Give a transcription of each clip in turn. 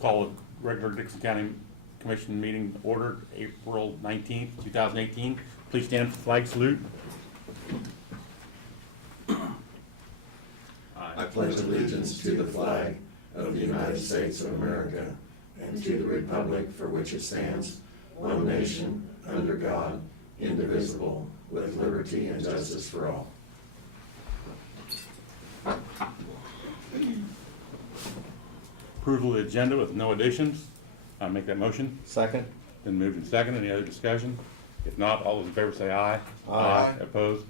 Call the regular Dixon County Commission meeting ordered April 19th, 2018. Please stand for the flag salute. I pledge allegiance to the flag of the United States of America and to the republic for which it stands, one nation, under God, indivisible, with liberty and justice for all. Approval of the agenda with no additions. I'll make that motion. Second. Then moved and second. Any other discussion? If not, all those in favor say aye. Aye. Opposed?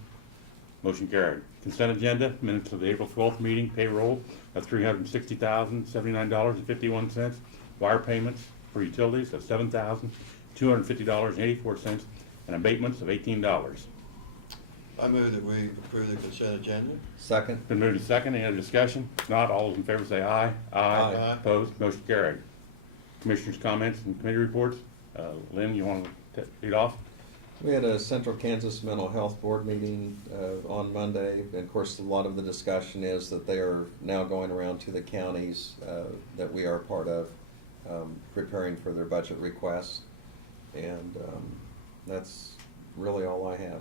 Motion carried. Consent agenda, minutes of the April 12th meeting, payroll of $360,079.51. Wire payments for utilities of $7,250.84, and abatements of $18. I move that we approve the consent agenda. Second. Been moved and second. Any other discussion? If not, all those in favor say aye. Aye. Opposed? Motion carried. Commissioners' comments and committee reports. Lynn, you want to lead off? We had a Central Kansas Mental Health Board meeting on Monday. And of course, a lot of the discussion is that they are now going around to the counties that we are part of, preparing for their budget requests. And that's really all I have.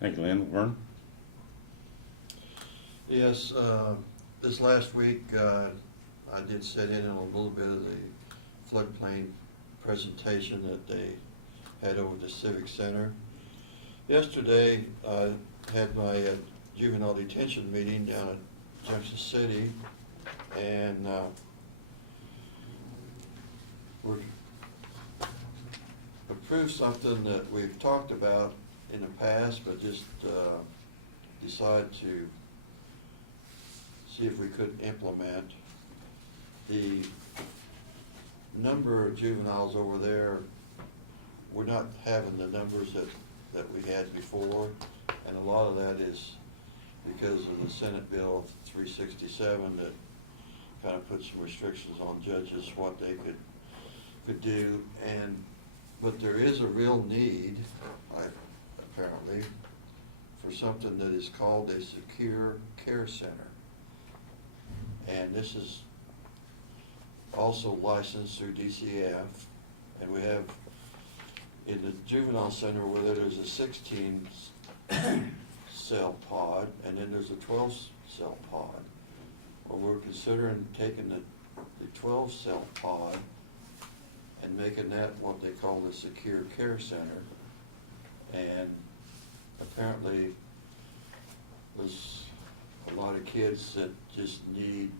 Thank you, Lynn. Vern? Yes, this last week I did sit in on a little bit of the floodplain presentation that they had over the Civic Center. Yesterday I had my juvenile detention meeting down at Junction City, and we approved something that we've talked about in the past, but just decided to see if we could implement. The number of juveniles over there, we're not having the numbers that we had before, and a lot of that is because of the Senate Bill 367 that kind of puts some restrictions on judges, what they could do, but there is a real need, apparently, for something that is called a secure care center. And this is also licensed through DCF, and we have in the juvenile center where there's a 16 cell pod, and then there's a 12 cell pod. Well, we're considering taking the 12 cell pod and making that what they call the secure care center. And apparently there's a lot of kids that just need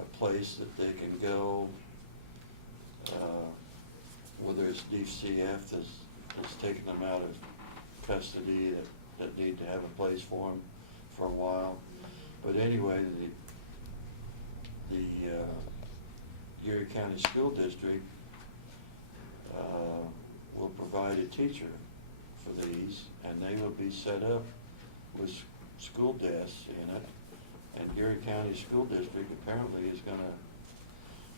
a place that they can go, whether it's DCF that's taking them out of custody, that need to have a place for them for a while. But anyway, the Geary County School District will provide a teacher for these, and they will be set up with school desks in it. And Geary County School District apparently is going to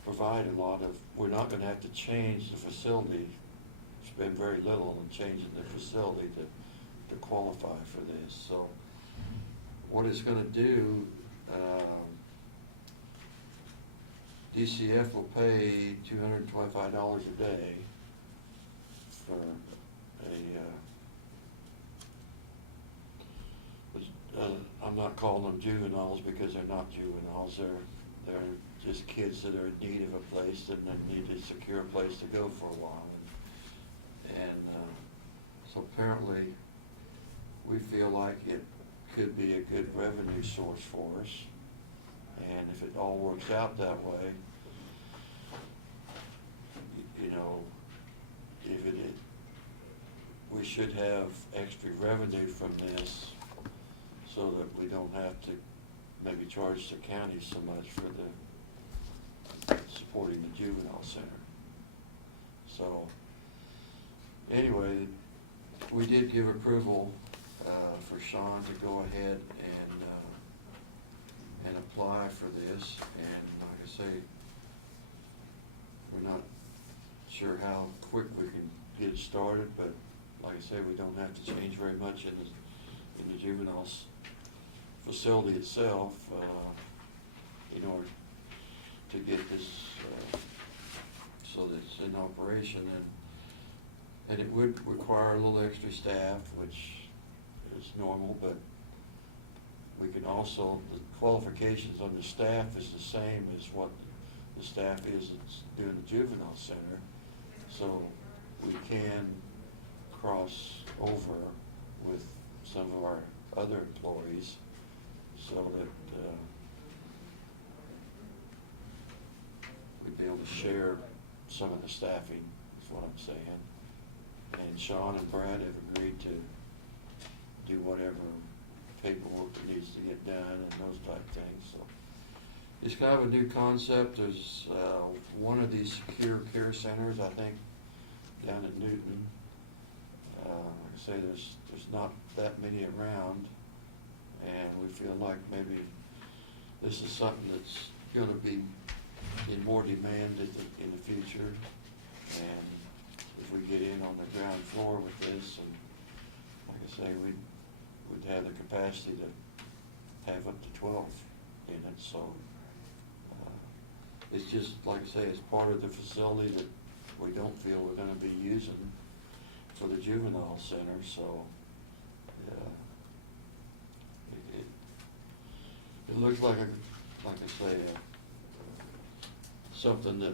provide a lot of, we're not going to have to change the facility, spend very little on changing the facility to qualify for this. So what it's going to do, DCF will pay $225 a day for I'm not calling them juveniles because they're not juveniles. They're just kids that are in need of a place and that need a secure place to go for a while. And so apparently we feel like it could be a good revenue source for us. And if it all works out that way, you know, we should have extra revenue from this so that we don't have to maybe charge the county so much for the supporting the juvenile center. So anyway, we did give approval for Sean to go ahead and apply for this, and like I say, we're not sure how quick we can get it started, but like I say, we don't have to change very much in the juveniles facility itself in order to get this, so that it's in operation, and it would require a little extra staff, which is normal, but we can also, the qualifications on the staff is the same as what the staff is that's doing the juvenile center, so we can cross over with some of our other employees, so that we'd be able to share some of the staffing, is what I'm saying. And Sean and Brad have agreed to do whatever paperwork that needs to get done and those type of things, so. It's kind of a new concept. There's one of these secure care centers, I think, down in Newton. Like I say, there's not that many around, and we feel like maybe this is something that's going to be in more demand in the future. And if we get in on the ground floor with this, and like I say, we'd have the capacity to have up to 12 in it. So it's just, like I say, it's part of the facility that we don't feel we're going to be using for the juvenile center. So it looks like like I say, something that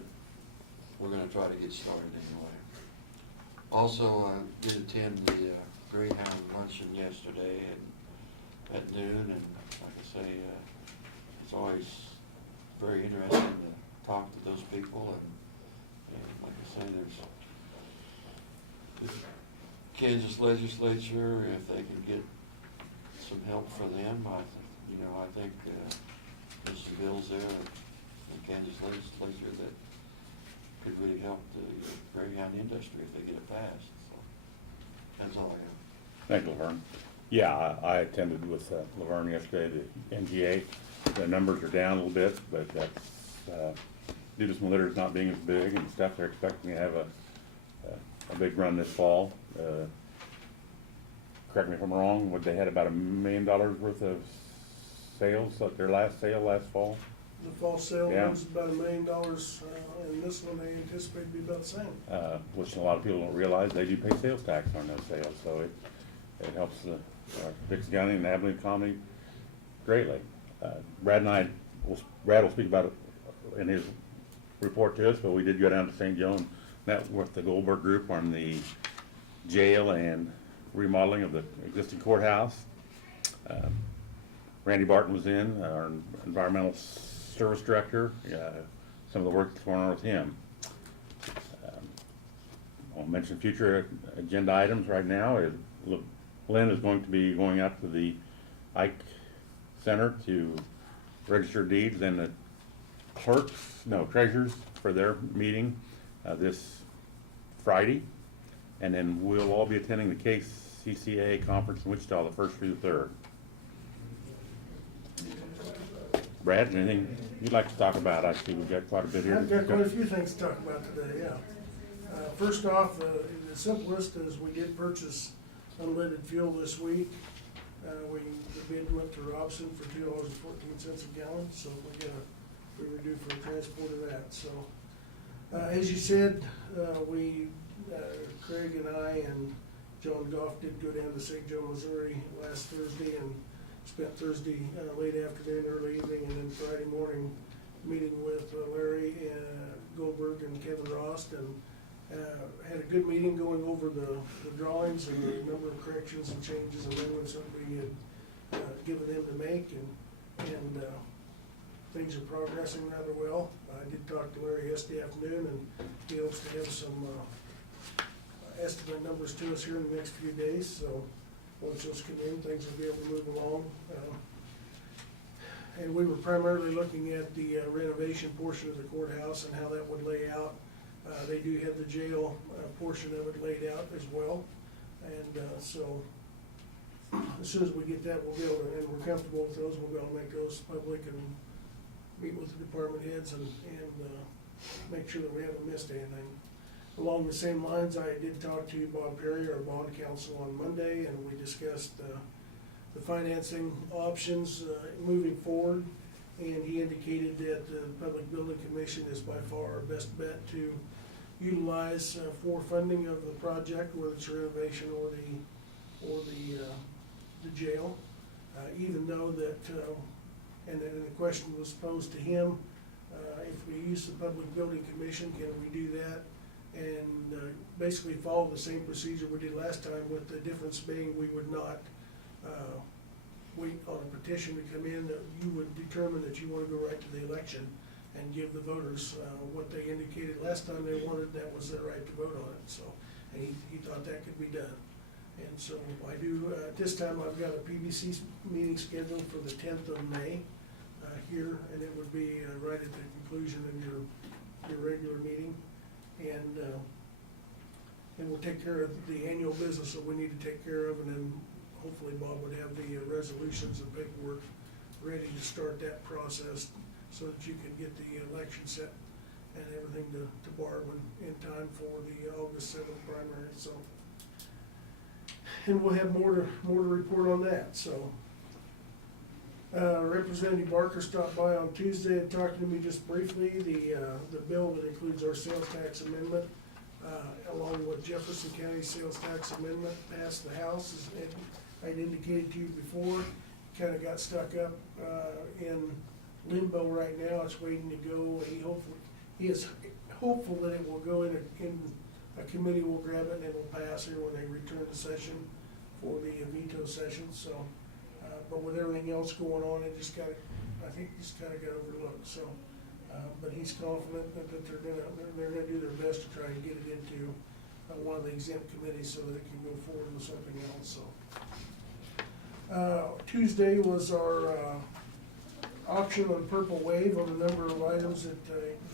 we're going to try to get started anyway. Also, I did attend the Greyhound luncheon yesterday at noon, and like I say, it's always very interesting to talk to those people, and like I say, there's the Kansas legislature, if they can get some help for them, I think there's some bills there in Kansas legislature that could really help the Greyhound industry if they get it passed. So that's all I have. Thank you, Laverne. Yeah, I attended with Laverne yesterday, the NGA. The numbers are down a little bit, but that's due to some litters not being as big and stuff. They're expecting to have a big run this fall. Correct me if I'm wrong, they had about $1 million worth of sales at their last sale last fall? The fall sale Yeah. was about $1 million, and this one they anticipate to be about the same. Which a lot of people don't realize, they do pay sales tax on those sales, so it helps the Dixon County and Abilene economy greatly. Brad will speak about it in his report to us, but we did go down to St. Joe and met with the Goldberg Group on the jail and remodeling of the existing courthouse. Randy Barton was in, our environmental service director, some of the work that's going on with him. I'll mention future agenda items right now. Lynn is going to be going out to the Ike Center to register deeds, and the treasurers for their meeting this Friday. And then we'll all be attending the KCCA conference in Wichita the 1st through the 3rd. Brad, anything you'd like to talk about? I see we've got quite a bit here. I've got quite a few things to talk about today, yeah. First off, the simplest is we did purchase unleaded fuel this week. The bid went to Robson for $2.14 a gallon, so we were due for a transport of that. So, as you said, Craig and I and John Goff did go down to St. Joe, Missouri last Thursday and spent Thursday late afternoon, early evening, and then Friday morning meeting with Larry Goldberg and Kevin Rost, and had a good meeting going over the drawings and the number of corrections and changes and amendments that we had given them to make, and things are progressing rather well. I did talk to Larry yesterday afternoon, and he hopes to have some estimate numbers to us here in the next few days, so once those come in, things will be able to move along. And we were primarily looking at the renovation portion of the courthouse and how that would lay out. They do have the jail portion of it laid out as well. And so as soon as we get that, we'll be able to, and we're comfortable with those, we'll be able to make those public and meet with the department heads and make sure that we haven't missed anything. Along the same lines, I did talk to Bob Perry, our bond counsel, on Monday, and we discussed the financing options moving forward. and he indicated that the Public Building Commission is by far our best bet to utilize for funding of the project, whether it's renovation or the jail. Even though that, and then the question was posed to him, if we use the Public Building Commission, can we do that? And basically follow the same procedure we did last time, with the difference being we would not wait on a petition to come in, that you would determine that you want to go right to the election and give the voters what they indicated last time they wanted, that was their right to vote on it, so, and he thought that could be done. And so I do, at this time, I've got a PBC meeting scheduled for the 10th of May here, and it would be right at the conclusion of your regular meeting. And we'll take care of the annual business that we need to take care of, and then hopefully Bob would have the resolutions and paperwork ready to start that process so that you can get the election set and everything to Barb in time for the August 7th primary, so. And we'll have more to report on that, so. Representative Barker stopped by on Tuesday and talked to me just briefly. The bill that includes our sales tax amendment, along with Jefferson County sales tax amendment, passed the House. I'd indicated to you before, kind of got stuck up in limbo right now. It's waiting to go. He is hopeful that it will go in a committee, will grab it, and it will pass here when they return to session for the veto session, so. But with everything else going on, it just got got overlooked, so. But he's confident that they're gonna do their best to try and get it into one of the exempt committees so that it can go forward with something else, so. Tuesday was our auction on Purple Wave on a number of items that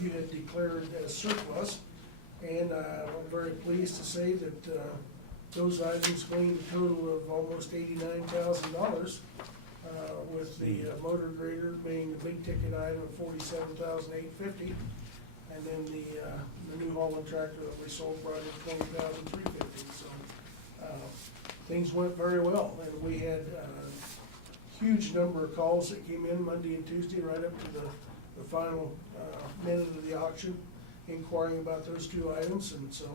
you had declared as surplus. And I'm very pleased to say that those items gained a total of almost $89,000, with the motor grader being the big ticket item of $47,850, and then the New Holland tractor that we sold brought in $20,350. So things went very well, and we had a huge number of calls that came in Monday and Tuesday right up to the final minute of the auction, inquiring about those two items, and so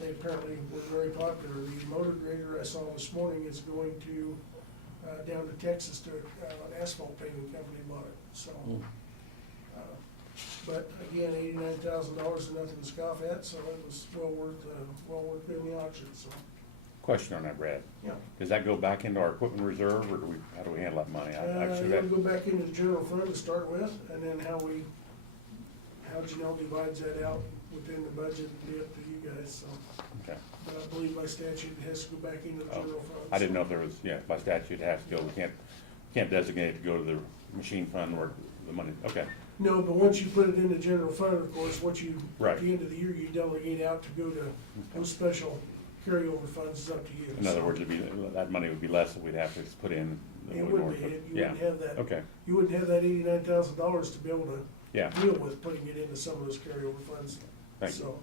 they apparently were very popular. The motor grader I saw this morning is going to down to Texas to an asphalt paving company bought it, so. But again, $89,000 is nothing to scoff at, so it was well worth doing the auction, so. Question on that, Brad. Yeah. Does that go back into our equipment reserve, or how do we handle that money? It'll go back into the general fund to start with, and then how Janelle divides that out within the budget will be up to you guys, so. Okay. But I believe by statute it has to go back into the general fund. I didn't know if there was, by statute it has to go, we can't designate it to go to the machine fund where the money, okay. No, but once you put it in the general fund, of course, at Right. the end of the year, you delegate out to go to those special carryover funds, is up to you. In other words, that money would be less that we'd have to put in. than It we would normally be, put. you wouldn't have that. Okay, You wouldn't have that $89,000 to be able to yeah, deal with putting it into some of those carryover funds. Thank you.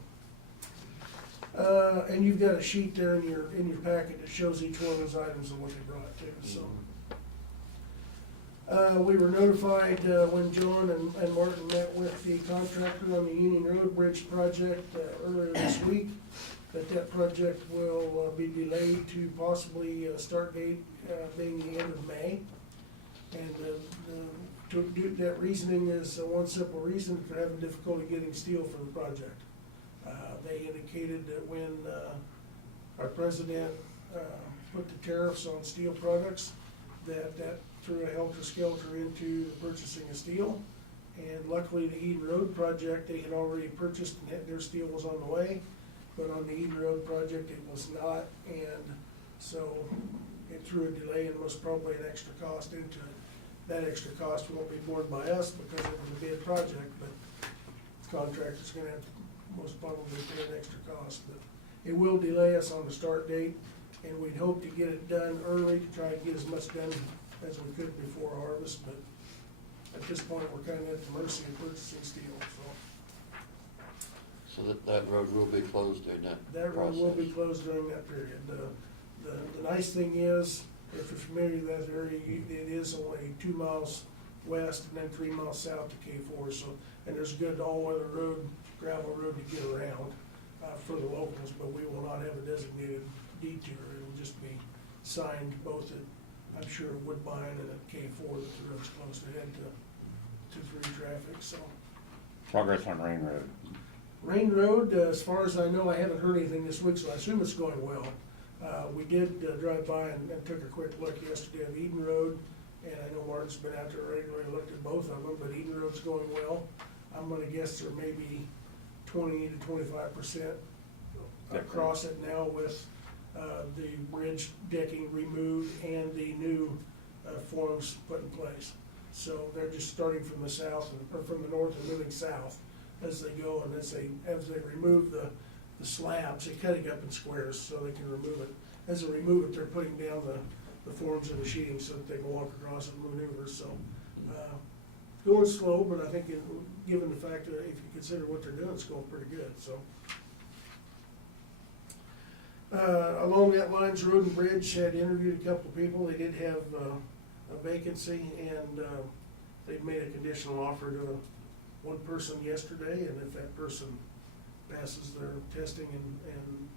So. And you've got a sheet there in your packet that shows each one of those items and what they brought too, so. We were notified when John and Martin met with the contractor on the Union Road Bridge project earlier this week, that project will be delayed to possibly start date being the end of May. And that reasoning is one simple reason: they're having difficulty getting steel for the project. They indicated that when our president put the tariffs on steel products, that threw a helter-skelter into the purchasing of steel. And luckily, the Eden Road project, they had already purchased and their steel was on the way. But on the Eden Road project, it was not, and so it threw a delay and most probably an extra cost into it. That extra cost won't be borne by us because it was a bid project, but the contractor's gonna have to most probably pay an extra cost. But it will delay us on the start date, and we'd hope to get it done early to try and get as much done as we could before harvest, but at this point, we're kind of at the mercy of purchasing steel, so. So that road will be closed during that process? That road will be closed during that period. The nice thing is, if you're familiar with that area, it is only 2 miles west and then 3 miles south to K4. So, and there's a good all-weather road, gravel road to get around for the locals, but we will not have a designated detour. It'll just be signed both at, I'm sure, Woodbine and at K4 that the road's closed ahead to through traffic, so. Progress on Rain Road. Rain Road, as far as I know, I haven't heard anything this week, so I assume it's going well. We did drive by and took a quick look yesterday of Eden Road, and I know Martin's been out there regularly, looked at both of them, but Eden Road's going well. I'm gonna guess there may be 20 to 25% across it now with the bridge decking removed and the new forms put in place. So they're just starting from the south, or from the north and moving south as they go, and as they remove the slabs, they cut it up in squares so they can remove it. As they remove it, they're putting down the forms of the sheeting so that they can walk across and maneuver, so. Going slow, but I think given the fact that if you consider what they're doing, it's going pretty good, so. Along that lines, Road and Bridge had interviewed a couple of people. They did have a vacancy, and they made a conditional offer to one person yesterday, and if that person passes their testing and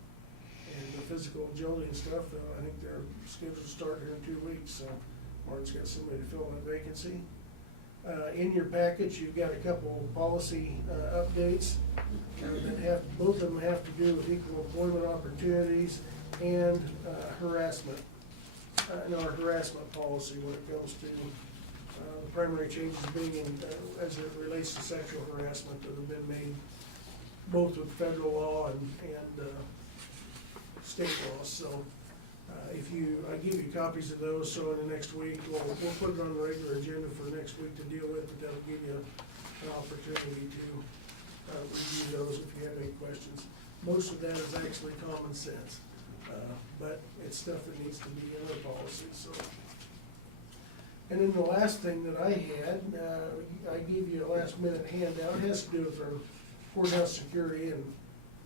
the physical agility and stuff, I think they're scheduled to start here in 2 weeks, so Martin's got somebody to fill that vacancy. In your package, you've got a couple policy updates that both of them have to do with equal employment opportunities and harassment, and our harassment policy when it comes to the primary changes being in, as it relates to sexual harassment that have been made both with federal law and state laws. So I give you copies of those, so in the next week, we'll put it on the regular agenda for the next week to deal with, but that'll give you an opportunity to review those if you have any questions. Most of that is actually common sense, but it's stuff that needs to be in the policy, so. And then the last thing that I had, I gave you a last minute handout, it has to do with our courthouse security, and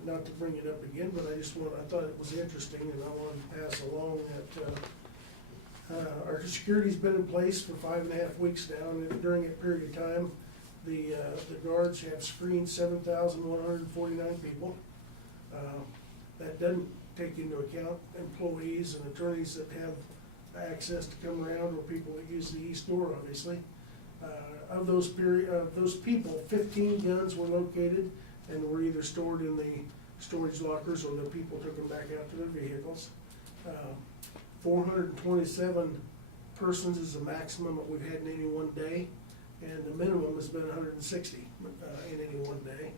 not to bring it up again, but I thought it was interesting, and I wanted to pass along that our security's been in place for 5.5 weeks now, and during that period of time, the guards have screened 7,149 people. That doesn't take into account employees and attorneys that have access to come around, or people that use the east door, obviously. Of those people, 15 guns were located and were either stored in the storage lockers or the people took them back out to their vehicles. 427 persons is the maximum that we've had in any one day, and the minimum has been 160 in any one day.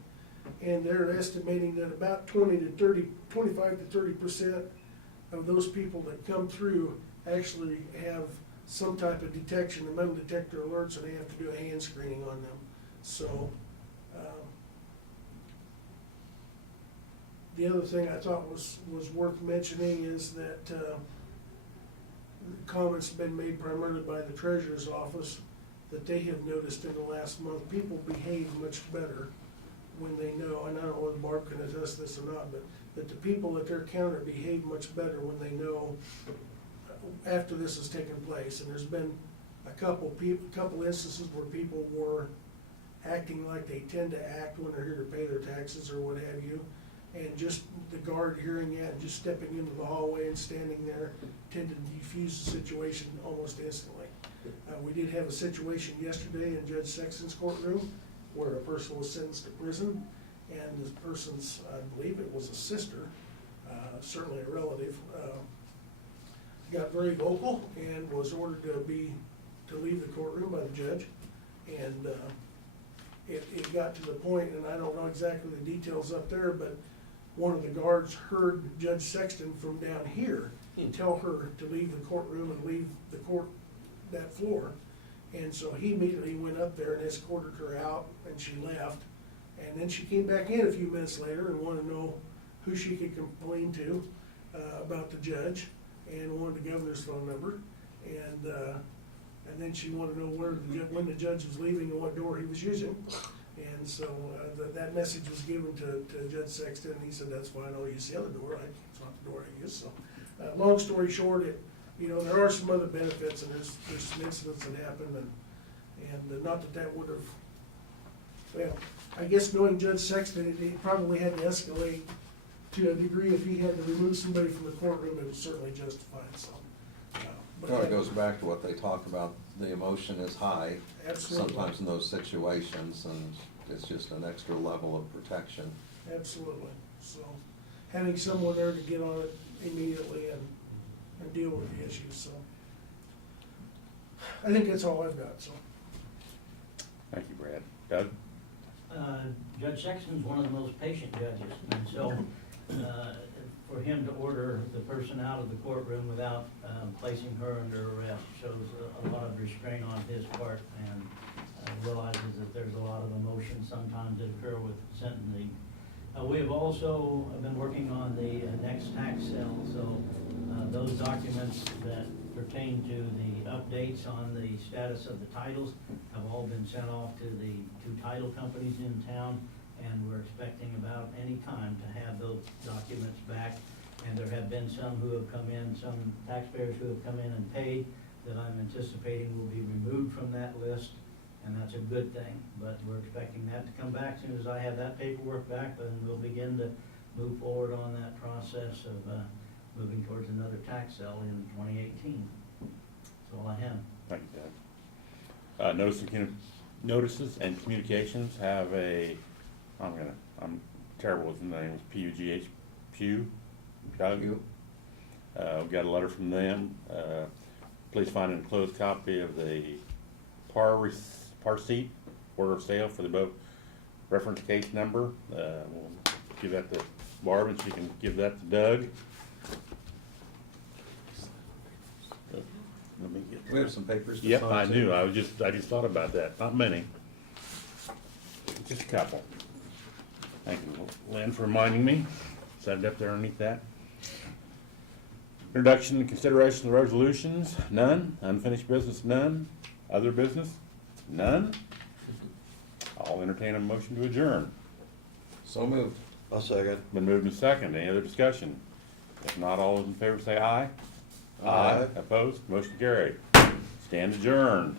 And they're estimating that about 25 to 30% of those people that come through actually have some type of detection, the metal detector alerts, and they have to do a hand screening on them. So, the other thing I thought was worth mentioning is that comments have been made primarily by the treasurer's office that they have noticed in the last month, people behave much better when they know, and I don't know whether Barb can attest this or not, but that the people at their counter behave much better when they know after this has taken place. And there's been a couple instances where people were acting like they tend to act when they're here to pay their taxes or what have you. And just the guard hearing that and just stepping into the hallway and standing there tended to defuse the situation almost instantly. We did have a situation yesterday in Judge Sexton's courtroom where a person was sentenced to prison, and this person's, I believe it was a sister, certainly a relative, got very vocal and was ordered to leave the courtroom by the judge. And it got to the point, and I don't know exactly the details up there, but one of the guards heard Judge Sexton from down here tell her to leave the courtroom and leave the that floor. And so he immediately went up there and escorted her out, and she left. And then she came back in a few minutes later and wanted to know who she could complain to about the judge, and wanted the governor's phone number. And then she wanted to know when the judge was leaving and what door he was using. And so that message was given to Judge Sexton, and he said, that's fine, I'll use the other door. It's not the door I use. So long story short, there are some other benefits, and there's some incidents that happened, And not that that would have, well, I guess knowing Judge Sexton, it probably had to escalate to a degree. If he had to remove somebody from the courtroom, it was certainly justified, so. but Well, it that- goes back to what they talk about, the emotion is high. Absolutely. Sometimes in those situations, and it's just an extra level of protection. Absolutely, so having someone there to get on it immediately and deal with the issues, so. I think that's all I've got, so. Thank you, Brad. Doug? Judge Sexton's one of the most patient judges, and so, for him to order the person out of the courtroom without, placing her under arrest shows a lot of restraint on his part, and realizes that there's a lot of emotion sometimes that occur with sentencing. We have also been working on the next tax sale, so those documents that pertain to the updates on the status of the titles have all been sent off to the two title companies in town, and we're expecting about any time to have those documents back. And there have been some who have come in, some taxpayers who have come in and paid that I'm anticipating will be removed from that list, and that's a good thing. But we're expecting that to come back. As soon as I have that paperwork back, then we'll begin to move forward on that process of moving towards another tax sale in 2018. That's all I have. Thank you, Doug. Notices and communications have I'm terrible with the names, P-U-G-H, Pew, Doug? You? We got a letter from them. Please find an enclosed copy of the par seat order of sale for the above reference case number. We'll give that to Barb and she can give that to Doug. Let me get. We have some papers to sign. Yep, I too. knew, I just thought about that, not many. Just a couple. Thank you, Lynn, for reminding me, set it up there underneath that. Introduction and consideration of resolutions, none. Unfinished business, none. Other business, none. I'll entertain a motion to adjourn. So moved. I'll second. Been moved and second, any other discussion? If not, all those in favor say aye. Aye. Opposed, motion carried. Stand adjourned.